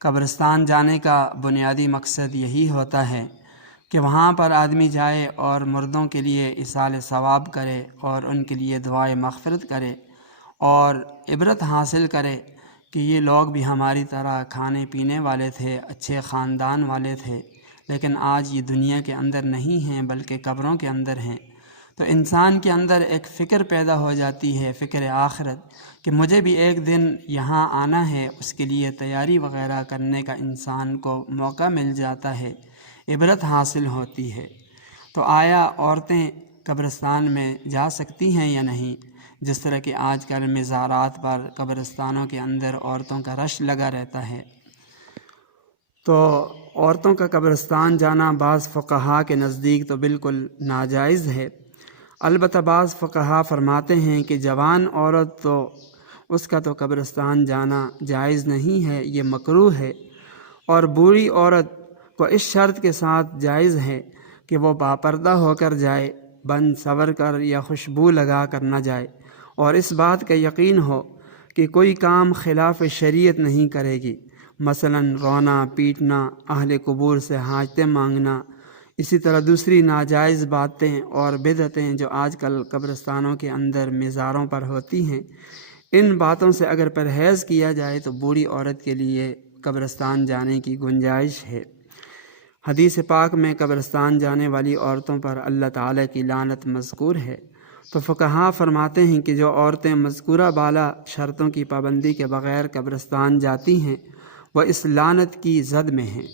قبرستان جانے کا بنیادی مقصد یہی ہوتا ہے کہ وہاں پر آدمی جائے اور مردوں کے لیے ایصال ثواب کرے اور ان کے لیے دعائے مغفرت کرے اور عبرت حاصل کرے کہ یہ لوگ بھی ہماری طرح کھانے پینے والے تھے، اچھے خاندان والے تھے، لیکن آج یہ دنیا کے اندر نہیں ہیں بلکہ قبروں کے اندر ہیں۔ تو انسان کے اندر ایک فکر پیدا ہو جاتی ہے، فکر آخرت، کہ مجھے بھی ایک دن یہاں آنا ہے، اس کے لیے تیاری وغیرہ کرنے کا انسان کو موقع مل جاتا ہے، عبرت حاصل ہوتی ہے۔ تو آیا عورتیں قبرستان میں جا سکتی ہیں یا نہیں؟ جس طرح کہ آج کل مزارات پر قبرستانوں کے اندر عورتوں کا رش لگا رہتا ہے، تو عورتوں کا قبرستان جانا بعض فقہا کے نزدیک تو بالکل ناجائز ہے۔ البتہ بعض فقہا فرماتے ہیں کہ جوان عورت تو اس کا تو قبرستان جانا جائز نہیں ہے، یہ مکروہ ہے، اور بوڑھی عورت کو اس شرط کے ساتھ جائز ہے کہ وہ باپردہ ہو کر جائے، بن سنور کر یا خوشبو لگا کر نہ جائے، اور اس بات کا یقین ہو کہ کوئی کام خلاف شریعت نہیں کرے گی، مثلا رونا پیٹنا، اہل قبور سے حاجتیں مانگنا، اسی طرح دوسری ناجائز باتیں اور بدعتیں جو آج کل قبرستانوں کے اندر مزاروں پر ہوتی ہیں، ان باتوں سے اگر پرہیز کیا جائے تو بوڑھی عورت کے لیے قبرستان جانے کی گنجائش ہے۔ حدیث پاک میں قبرستان جانے والی عورتوں پر اللہ تعالیٰ کی لعنت مذکور ہے، تو فقہا فرماتے ہیں کہ جو عورتیں مذکورہ بالا شرطوں کی پابندی کے بغیر قبرستان جاتی ہیں وہ اس لعنت کی زد میں ہیں۔